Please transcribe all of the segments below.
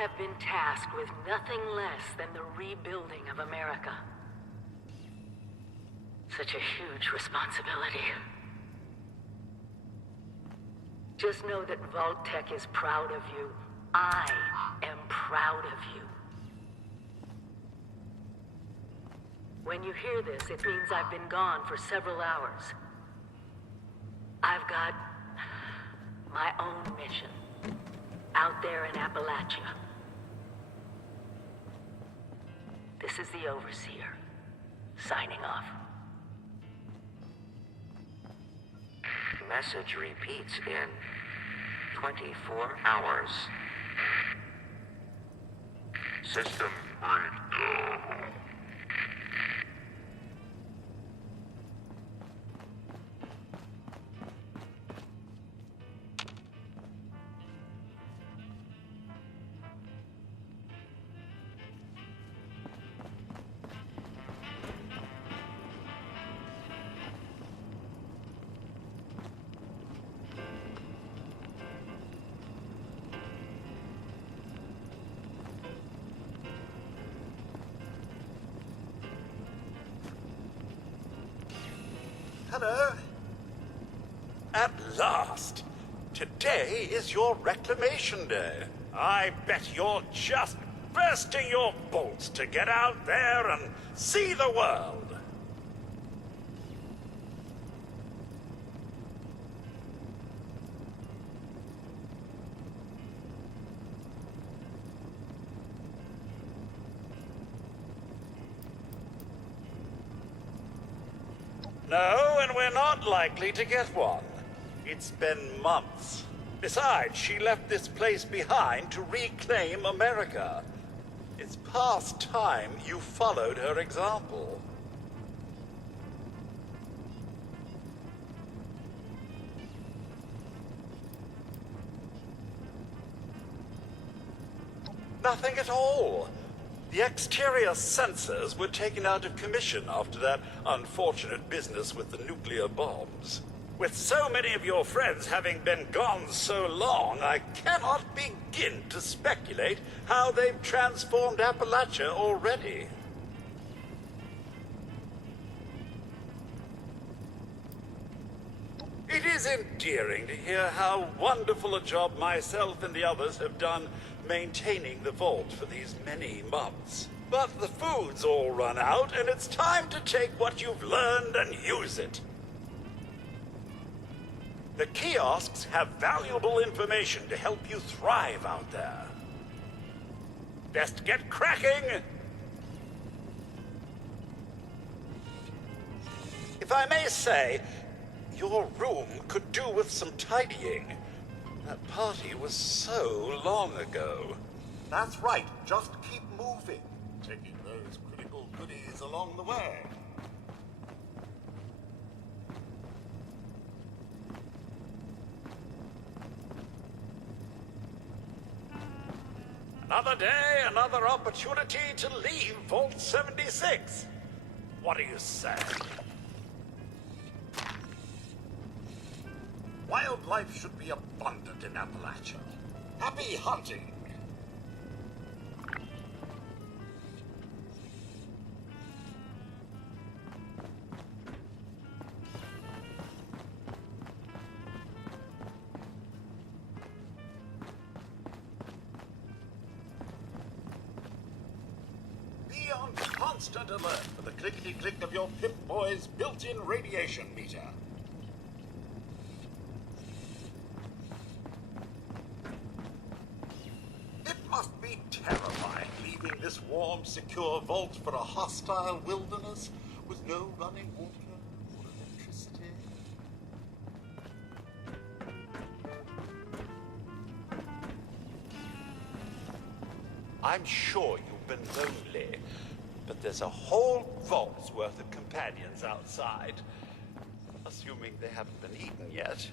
have been tasked with nothing less than the rebuilding of America. Such a huge responsibility. Just know that Vault-Tec is proud of you. I am proud of you. When you hear this, it means I've been gone for several hours. I've got my own mission out there in Appalachia. This is the Overseer, signing off. Message repeats in 24 hours. System breakdown. Hello. At last! Today is your reclamation day. I bet you're just bursting your bolts to get out there and see the world. No, and we're not likely to get one. It's been months. Besides, she left this place behind to reclaim America. It's past time you followed her example. Nothing at all. The exterior sensors were taken out of commission after that unfortunate business with the nuclear bombs. With so many of your friends having been gone so long, I cannot begin to speculate how they've transformed Appalachia already. It is endearing to hear how wonderful a job myself and the others have done maintaining the vault for these many months. But the food's all run out, and it's time to take what you've learned and use it. The kiosks have valuable information to help you thrive out there. Best get cracking! If I may say, your room could do with some tidying. That party was so long ago. That's right. Just keep moving. Taking those critical goodies along the way. Another day, another opportunity to leave Vault 76. What do you say? Wildlife should be abundant in Appalachia. Happy hunting! Be on constant alert for the clickety-click of your Pip-Boy's built-in radiation meter. Must be terrifying leaving this warm, secure vault for a hostile wilderness with no running water or electricity. I'm sure you've been lonely, but there's a whole vault's worth of companions outside, assuming they haven't been eaten yet.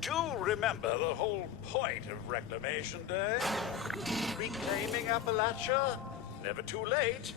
do remember the whole point of Reclamation Day? Reclaiming Appalachia? Never too late.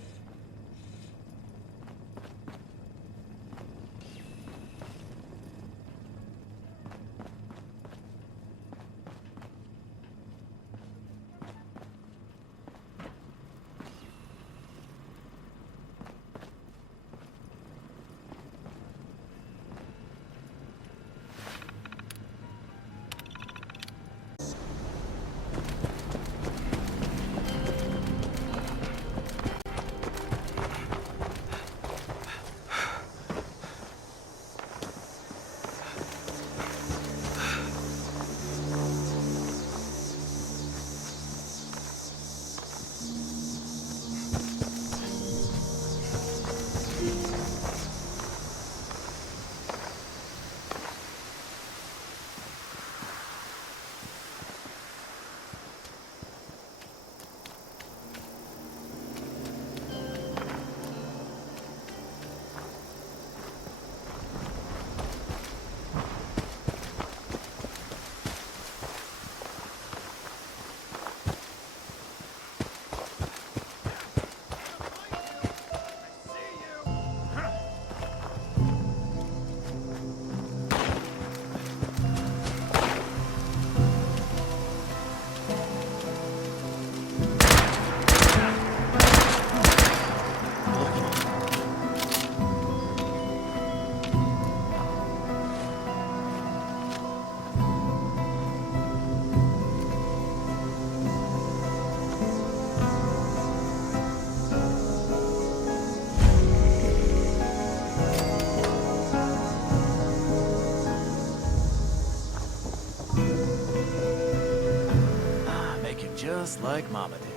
Just like Mama did.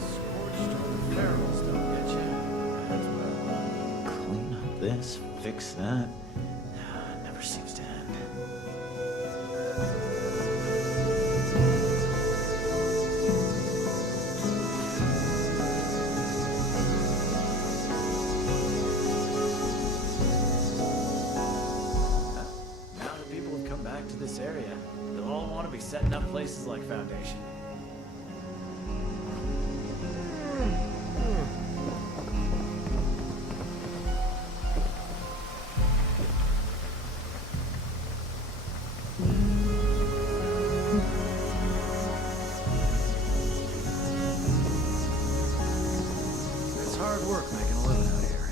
Scorched on the ferals don't get you. As well. Clean up this, fix that. Never seems to end. Now that people have come back to this area, they'll all want to be setting up places like Foundation. It's hard work making a living out here.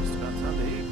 Just about time to eat.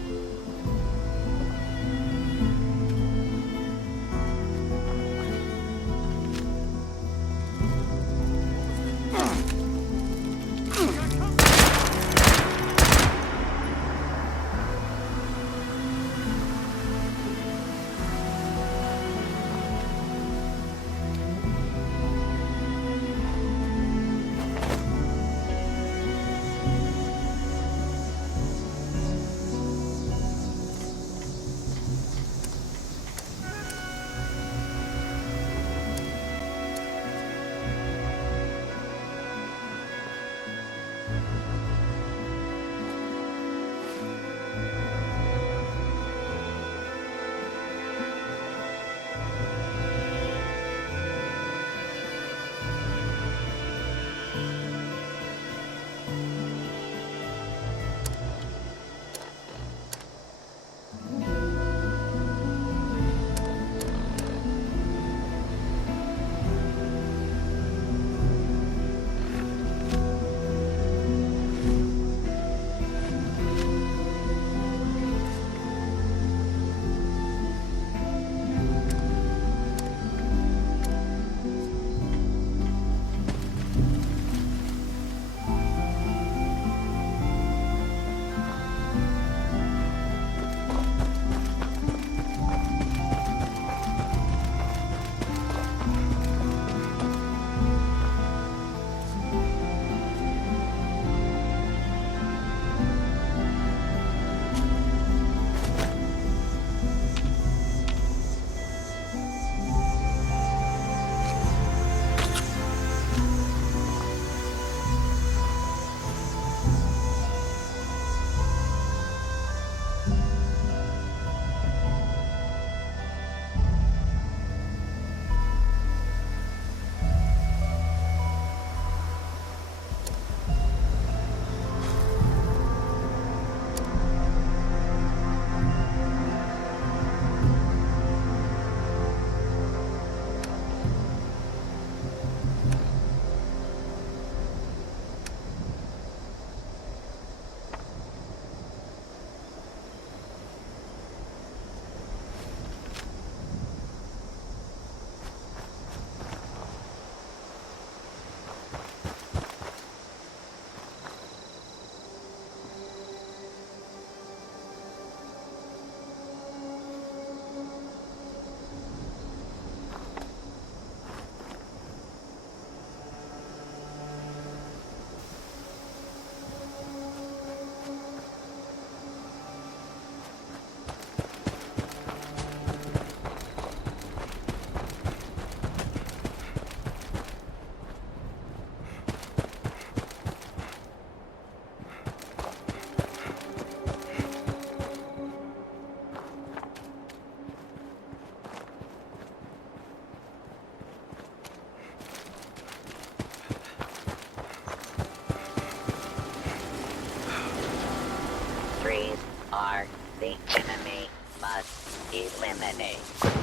Trees are the enemy. Must eliminate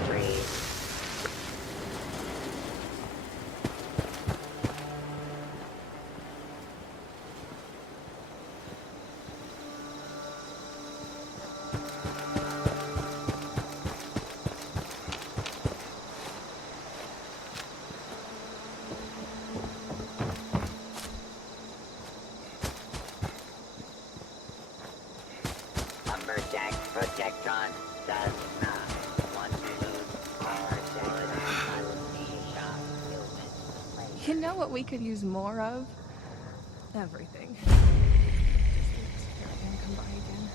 trees. Lumberjack Protectron does not want to lose our You know what we could use more of? Everything. Come by again.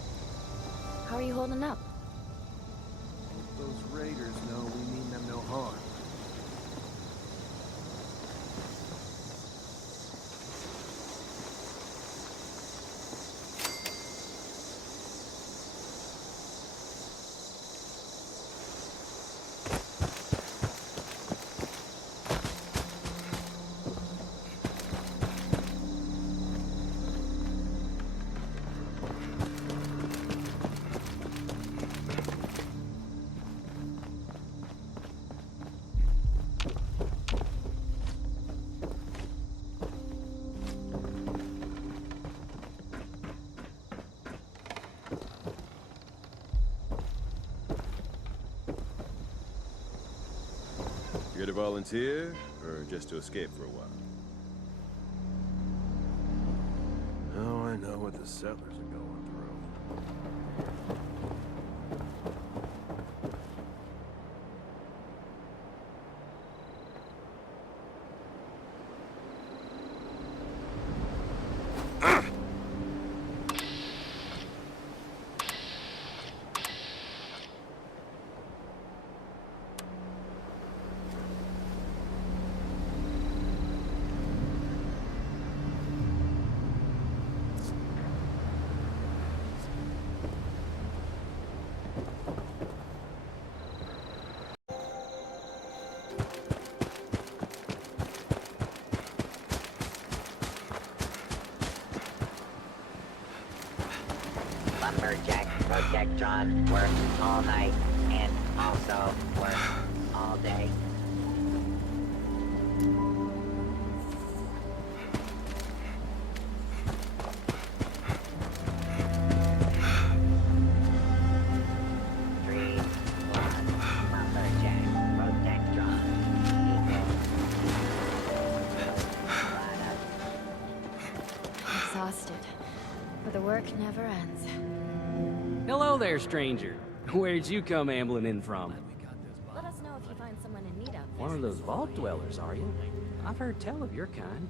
How are you holding up? Those raiders know we mean them no harm. Here to volunteer, or just to escape for a while? Now I know what the settlers are going through. Lumberjack Protectron works all night and also works all day. Three, one, Lumberjack Protectron equals Exhausted. But the work never ends. Hello there, stranger. Where'd you come ambling in from? Let us know if you find someone in need out there. One of those vault dwellers, are you? I've heard tell of your kind.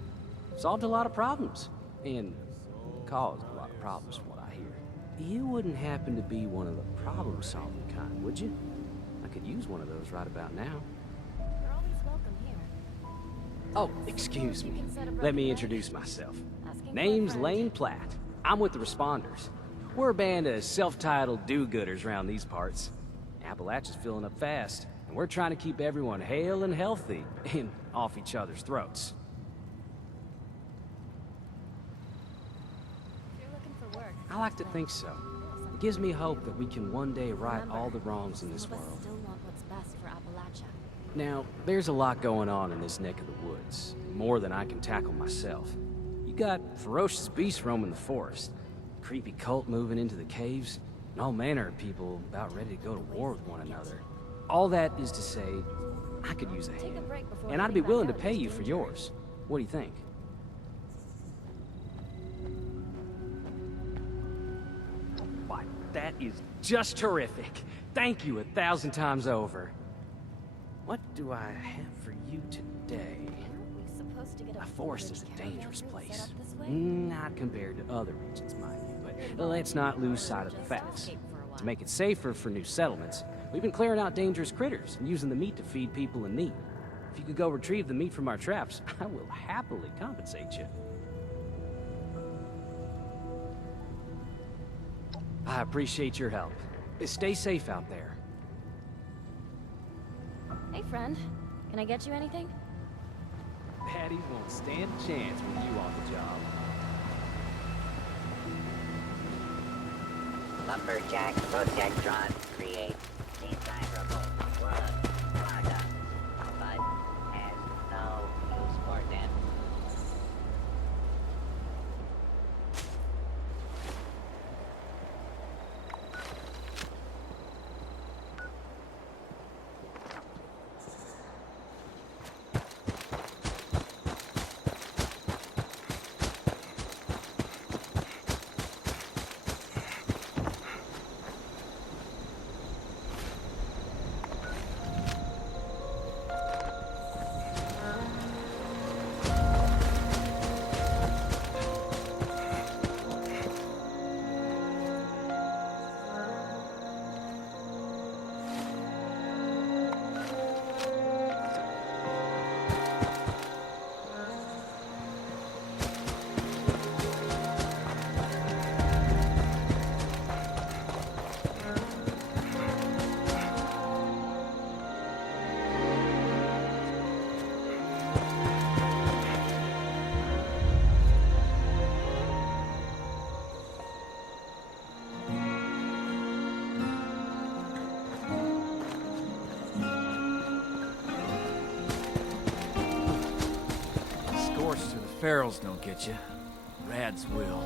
Solved a lot of problems. And caused a lot of problems from what I hear. You wouldn't happen to be one of the problem-solving kind, would you? I could use one of those right about now. You're always welcome here. Oh, excuse me. Let me introduce myself. Asking for a Name's friend. Lane Platt. I'm with the Responders. We're a band of self-titled do-gooders around these parts. Appalachia's filling up fast, and we're trying to keep everyone hale and healthy and off each other's throats. If you're looking for work, I like to think so. It gives me hope that we can one day right all the wrongs in this some of us world. still want what's best for Appalachia. Now, there's a lot going on in this neck of the woods, more than I can tackle myself. You got ferocious beasts roaming the forest, creepy cult moving into the caves, and all manner of people about ready to go to war with one another. All that is to say, I could use a Take a hand, break before and I'd be heading back willing to out. pay It's you for dangerous. yours. What do you think? Why, that is just terrific. Thank you 1,000 times over. What do I have for you today? Aren't we supposed to get The a forest is full-fledged a dangerous caravan route place. set up this way? Not compared to other regions, mind you, but let's not lose sight of the facts. To make it safer for new settlements, we've been clearing out dangerous critters and using the meat to feed people in need. If you could go retrieve the meat from our traps, I will happily compensate you. I appreciate your help. Stay safe out there. Hey, friend. Can I get you anything? Baddies won't stand a chance with you on the job. Lumberjack Protectron create desirable wood product, but has no use for them. Scorched so the ferals don't get you. Rads will.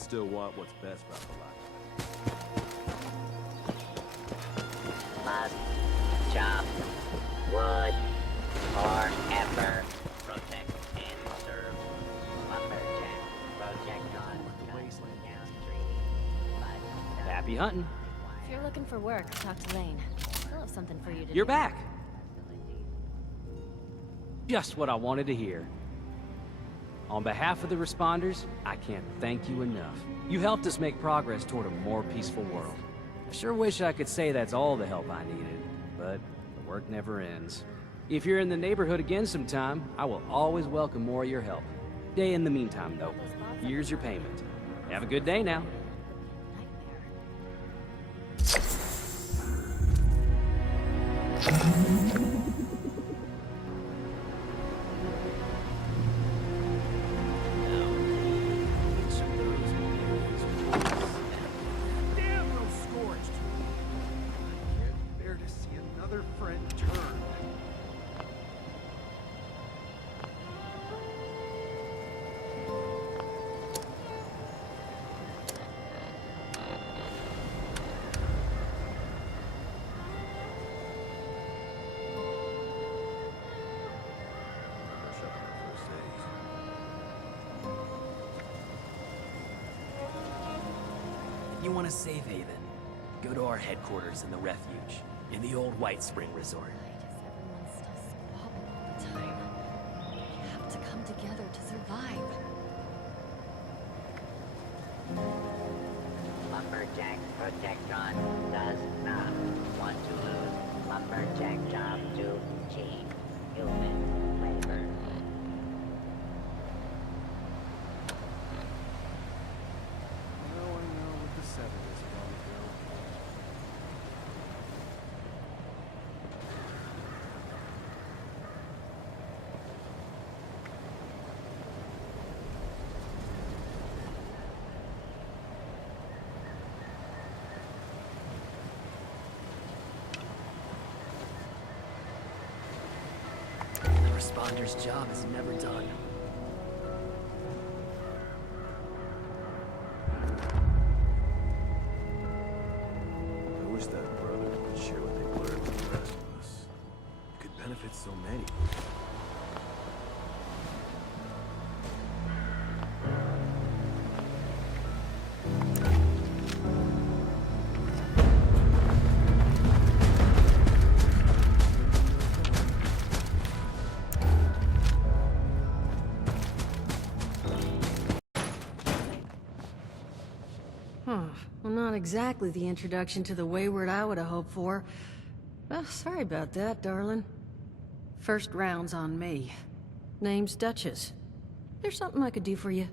still want what's best for Appalachia. Must chop wood forever. Protect and serve. Lumberjack. Project on downstream. Happy hunting. If you're looking for work, talk to Lane. He'll have something for you to do. You're back. Just what I wanted to hear. On behalf of the responders, I can't thank you enough. You helped us make progress toward a more peaceful world. I sure wish I could say that's all the help I needed, but the work never ends. If you're in the neighborhood again sometime, I will always welcome more of your help. In the meantime, though, here's your payment. Have a good day now. Damn, real scorched. I can't bear to see another friend turn. Brush up on our first days. You want a safe haven? Go to our headquarters in the refuge, in the old White Spring Resort. Everyone's still squabbling all the time. We have to come together to survive. Lumberjack Protectron does not want to lose Lumberjack job to cheap human labor. Now I know what the seven is about, Bill. The responder's job is never done. I wish that brother could share what they learned with the rest of us. It could benefit so many. Well, not exactly the introduction to the Wayward I would have hoped for. Well, sorry about that, darling. First round's on me. Name's Duchess. There's something I could do for you.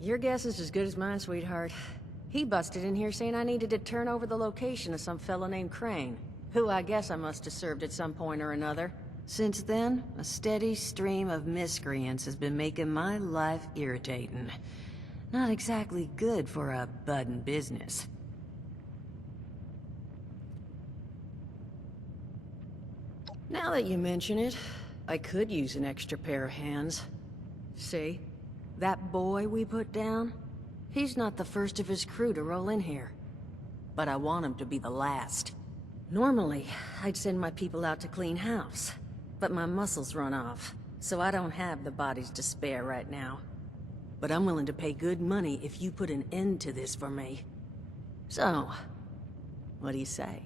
Your guess is as good as mine, sweetheart. He busted in here saying I needed to turn over the location of some fella named Crane, who I guess I must have served at some point or another. Since then, a steady stream of miscreants has been making my life irritating. Not exactly good for a budding business. Now that you mention it, I could use an extra pair of hands. See? That boy we put down? He's not the first of his crew to roll in here. But I want him to be the last. Normally, I'd send my people out to clean house. But my muscles run off, so I don't have the bodies to spare right now. But I'm willing to pay good money if you put an end to this for me. So, what do you say?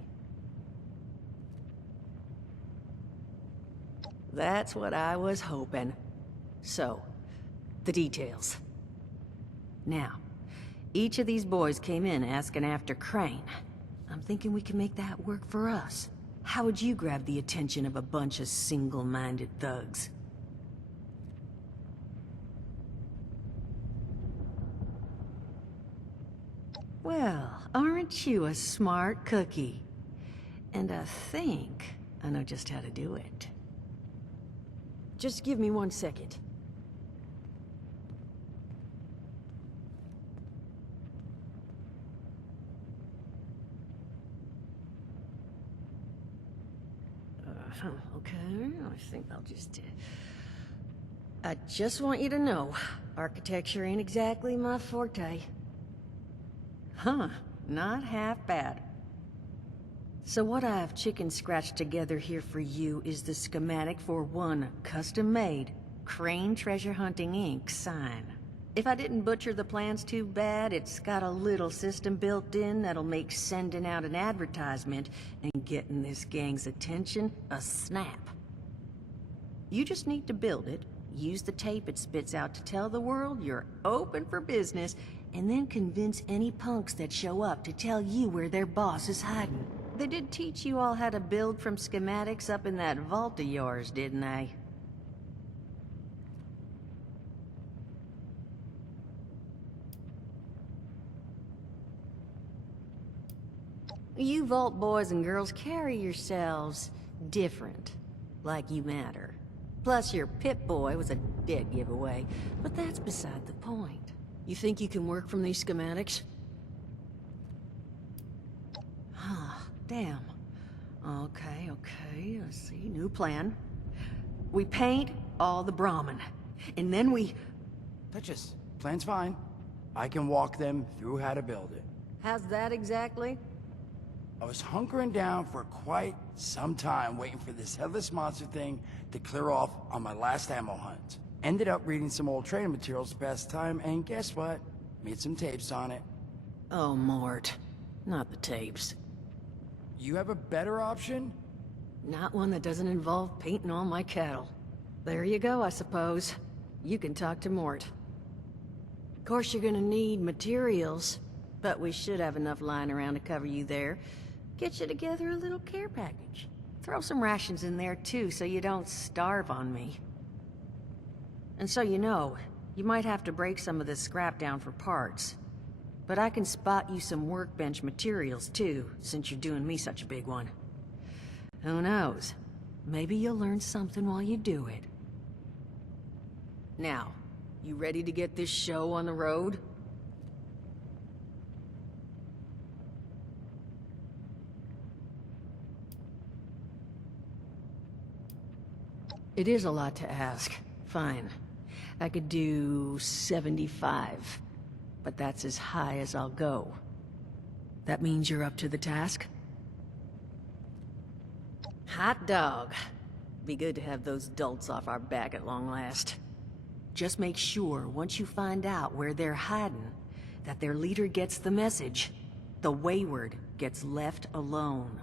That's what I was hoping. So, the details. Now, each of these boys came in asking after Crane. I'm thinking we can make that work for us. How would you grab the attention of a bunch of single-minded thugs? Well, aren't you a smart cookie? And I think I know just how to do it. Just give me 1 second. Okay, I think I'll just... I just want you to know, architecture ain't exactly my forte. Huh, not half bad. So what I've chicken scratched together here for you is the schematic for one custom-made Crane Treasure Hunting Inc. sign. If I didn't butcher the plans too bad, it's got a little system built in that'll make sending out an advertisement and getting this gang's attention a snap. You just need to build it, use the tape it spits out to tell the world you're open for business, and then convince any punks that show up to tell you where their boss is hiding. They did teach you all how to build from schematics up in that vault of yours, didn't they? You vault boys and girls carry yourselves different, like you matter. Plus, your Pip-Boy was a dead giveaway, but that's beside the point. You think you can work from these schematics? Huh, damn. Okay, let's see, new plan. We paint all the Brahmin, and then we... Duchess, plan's fine. I can walk them through how to build it. How's that exactly? I was hunkering down for quite some time waiting for this headless monster thing to clear off on my last ammo hunt. Ended up reading some old training materials to pass time, and guess what? Made some tapes on it. Oh, Mort. Not the tapes. You have a better option? Not one that doesn't involve painting all my cattle. There you go, I suppose. You can talk to Mort. Of course, you're gonna need materials, but we should have enough lying around to cover you there. Get you together a little care package. Throw some rations in there, too, so you don't starve on me. And so you know, you might have to break some of this scrap down for parts. But I can spot you some workbench materials, too, since you're doing me such a big one. Who knows? Maybe you'll learn something while you do it. Now, you ready to get this show on the road? It is a lot to ask. Fine. I could do 75. But that's as high as I'll go. That means you're up to the task? Hot dog. Be good to have those dolts off our back at long last. Just make sure, once you find out where they're hiding, that their leader gets the message. The wayward gets left alone.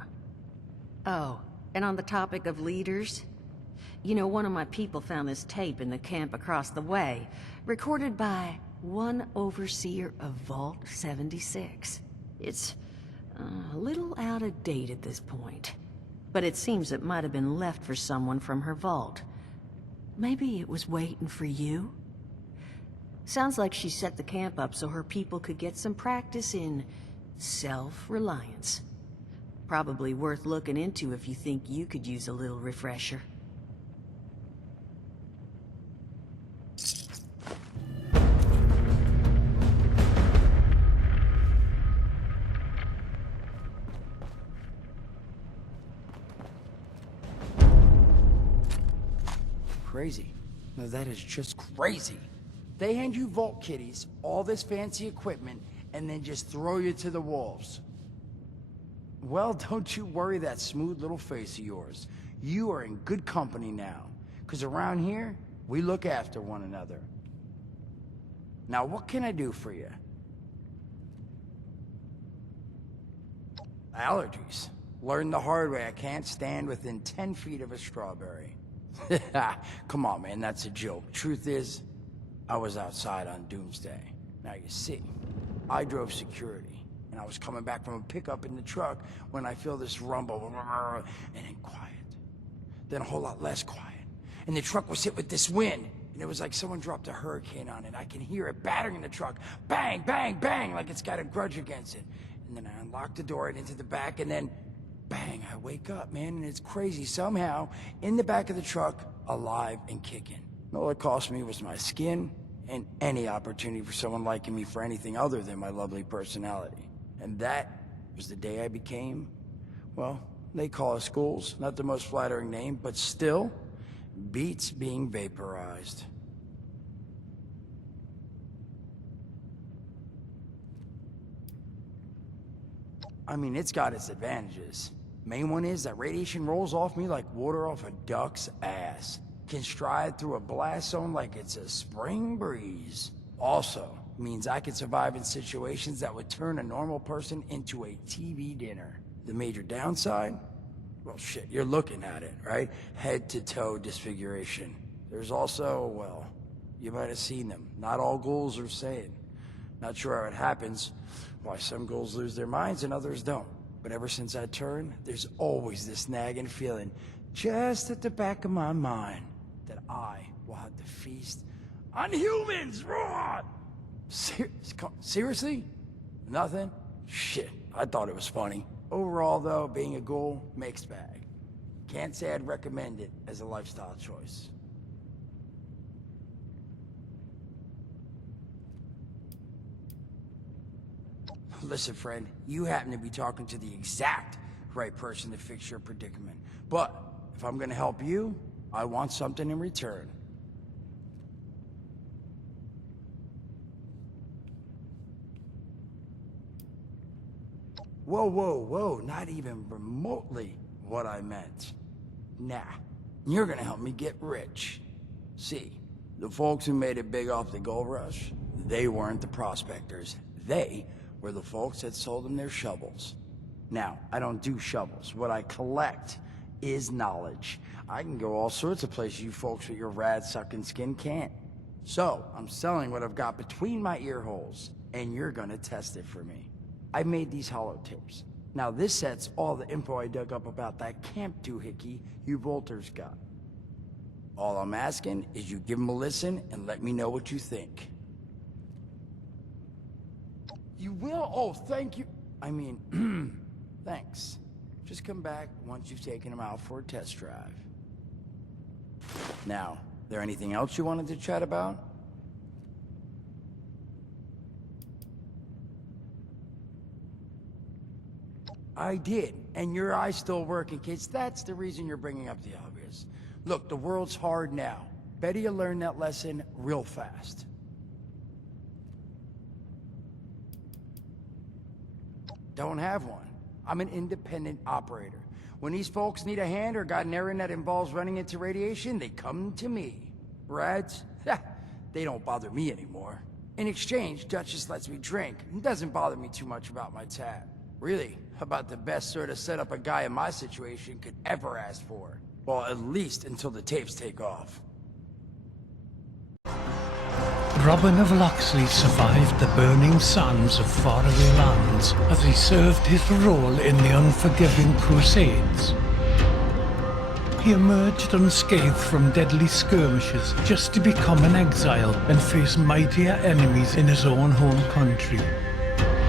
Oh, and on the topic of leaders, you know, one of my people found this tape in the camp across the way, recorded by one overseer of Vault 76. It's a little out of date at this point, but it seems it might have been left for someone from her vault. Maybe it was waiting for you? Sounds like she set the camp up so her people could get some practice in self-reliance. Probably worth looking into if you think you could use a little refresher. Crazy. No, that is just crazy. They hand you vault kitties, all this fancy equipment, and then just throw you to the wolves. Well, don't you worry that smooth little face of yours. You are in good company now. Because around here, we look after one another. Now, what can I do for you? Allergies. Learned the hard way. I can't stand within 10 feet of a strawberry. Come on, man, that's a joke. Truth is, I was outside on Doomsday. Now, you see, I drove security, and I was coming back from a pickup in the truck when I feel this rumble, and then quiet. Then a whole lot less quiet. And the truck was hit with this wind, and it was like someone dropped a hurricane on it. I can hear it battering the truck. Bang, bang, bang, like it's got a grudge against it. And then I unlocked the door and into the back, and then bang, I wake up, man, and it's crazy. Somehow, in the back of the truck, alive and kicking. All it cost me was my skin and any opportunity for someone liking me for anything other than my lovely personality. And that was the day I became, well, they call us schools. Not the most flattering name, but still beats being vaporized. I mean, it's got its advantages. Main one is that radiation rolls off me like water off a duck's ass. Can stride through a blast zone like it's a spring breeze. Also, means I can survive in situations that would turn a normal person into a TV dinner. The major downside? Well, shit, you're looking at it, right? Head to toe disfiguration. There's also, well, you might have seen them. Not all ghouls are sane. Not sure how it happens, why some ghouls lose their minds and others don't. But ever since I turned, there's always this nagging feeling just at the back of my mind that I will have to feast on humans, raw! Seriously? Nothing? Shit, I thought it was funny. Overall, though, being a ghoul, mixed bag. Can't say I'd recommend it as a lifestyle choice. Listen, friend, you happen to be talking to the exact right person to fix your predicament. But if I'm gonna help you, I want something in return. Whoa, whoa, whoa, not even remotely what I meant. Nah, you're gonna help me get rich. See, the folks who made it big off the gold rush, they weren't the prospectors. They were the folks that sold them their shovels. Now, I don't do shovels. What I collect is knowledge. I can go all sorts of places you folks with your rad-sucking skin can't. So, I'm selling what I've got between my ear holes, and you're gonna test it for me. I made these holotapes. Now this set's all the info I dug up about that camp doohickey you Volters got. All I'm asking is you give them a listen and let me know what you think. You will? Oh, thank you. I mean, thanks. Just come back once you've taken them out for a test drive. Now, there anything else you wanted to chat about? I did, and your eye's still working, kids. That's the reason you're bringing up the obvious. Look, the world's hard now. Better you learn that lesson real fast. Don't have one. I'm an independent operator. When these folks need a hand or got an errand that involves running into radiation, they come to me. Rads? They don't bother me anymore. In exchange, Duchess lets me drink and doesn't bother me too much about my tab. Really, about the best sort of setup a guy in my situation could ever ask for. Well, at least until the tapes take off. Robin of Locksley survived the burning sands of faraway lands as he served his role in the unforgiving Crusades. He emerged unscathed from deadly skirmishes just to become an exile and face mightier enemies in his own home country.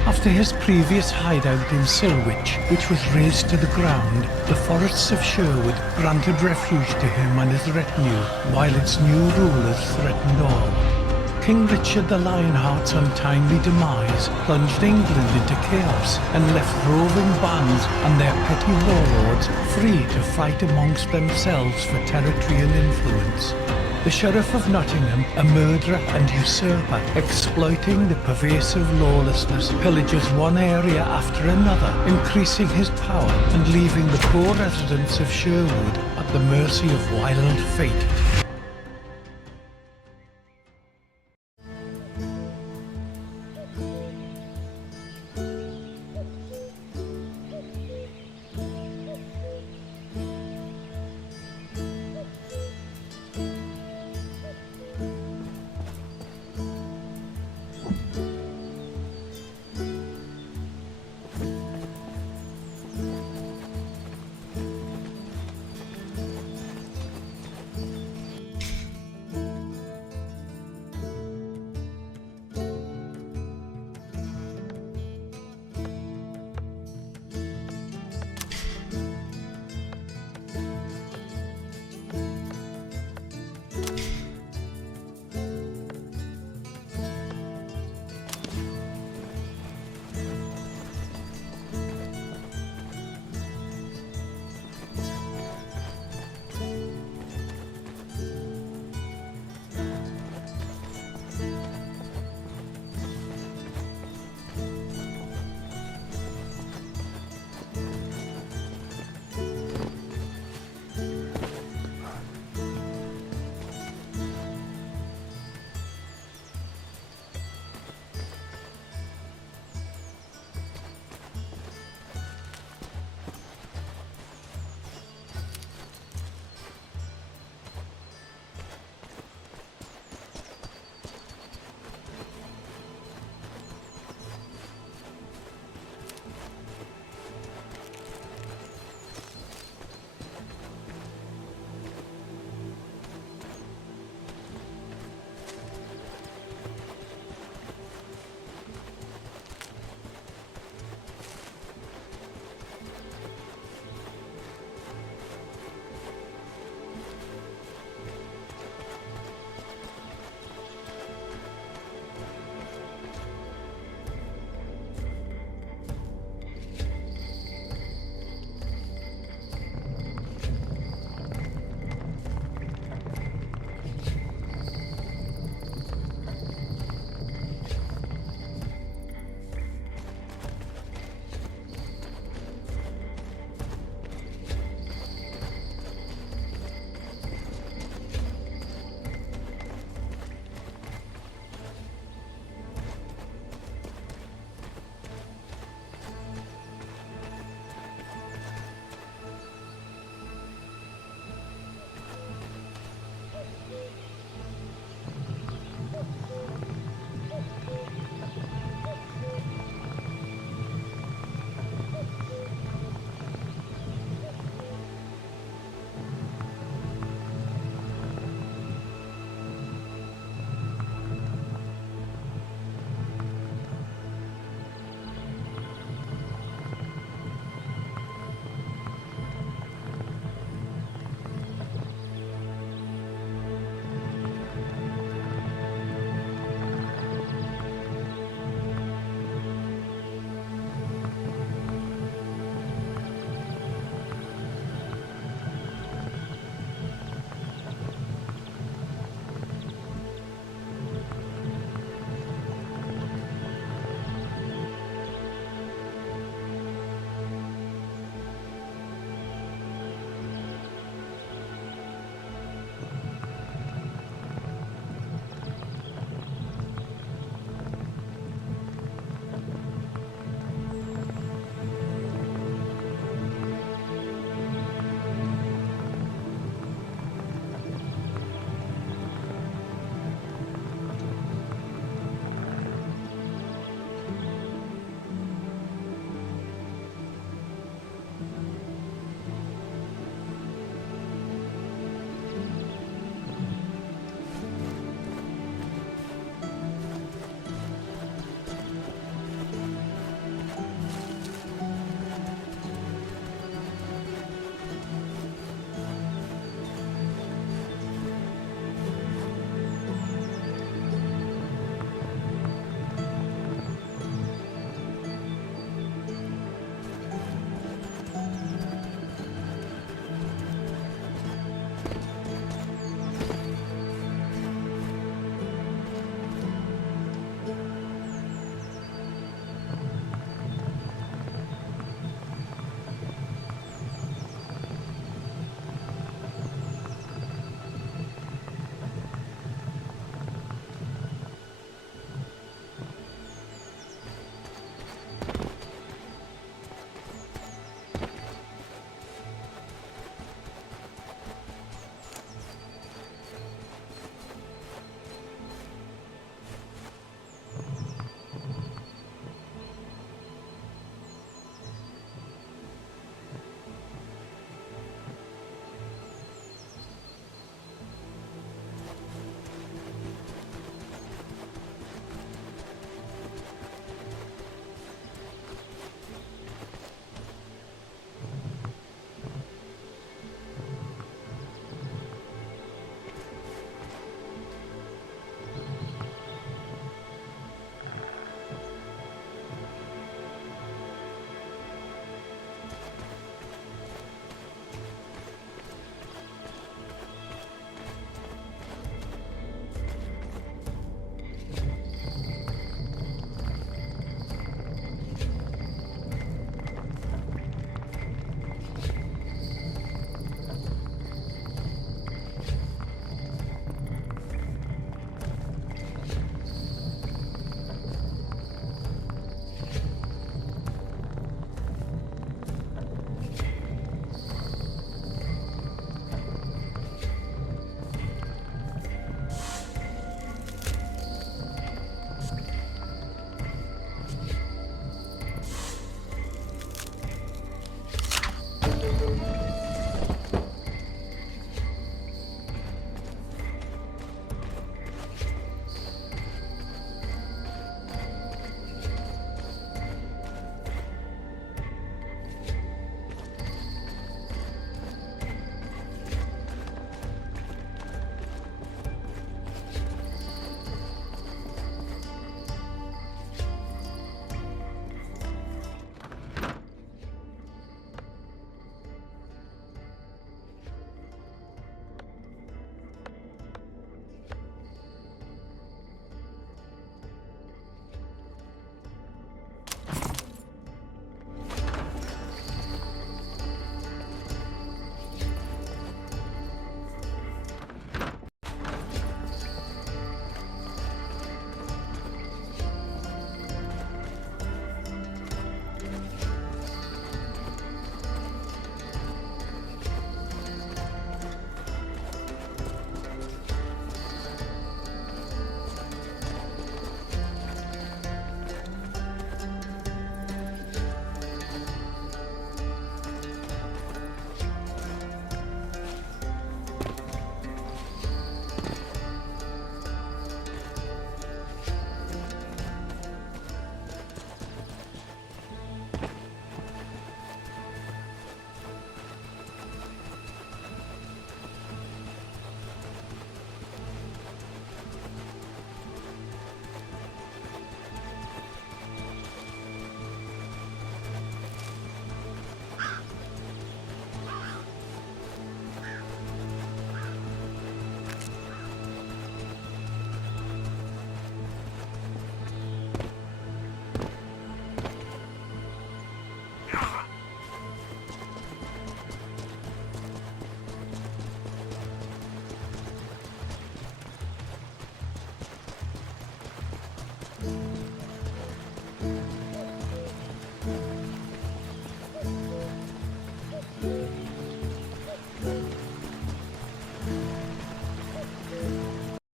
After his previous hideout in Silwich, which was razed to the ground, the forests of Sherwood granted refuge to him and his retinue, while its new rulers threatened all. King Richard the Lionheart's untimely demise plunged England into chaos and left roving bands and their petty warlords free to fight amongst themselves for territory and influence. The Sheriff of Nottingham, a murderer and usurper, exploiting the pervasive lawlessness, pillages one area after another, increasing his power and leaving the poor residents of Sherwood at the mercy of wild fate.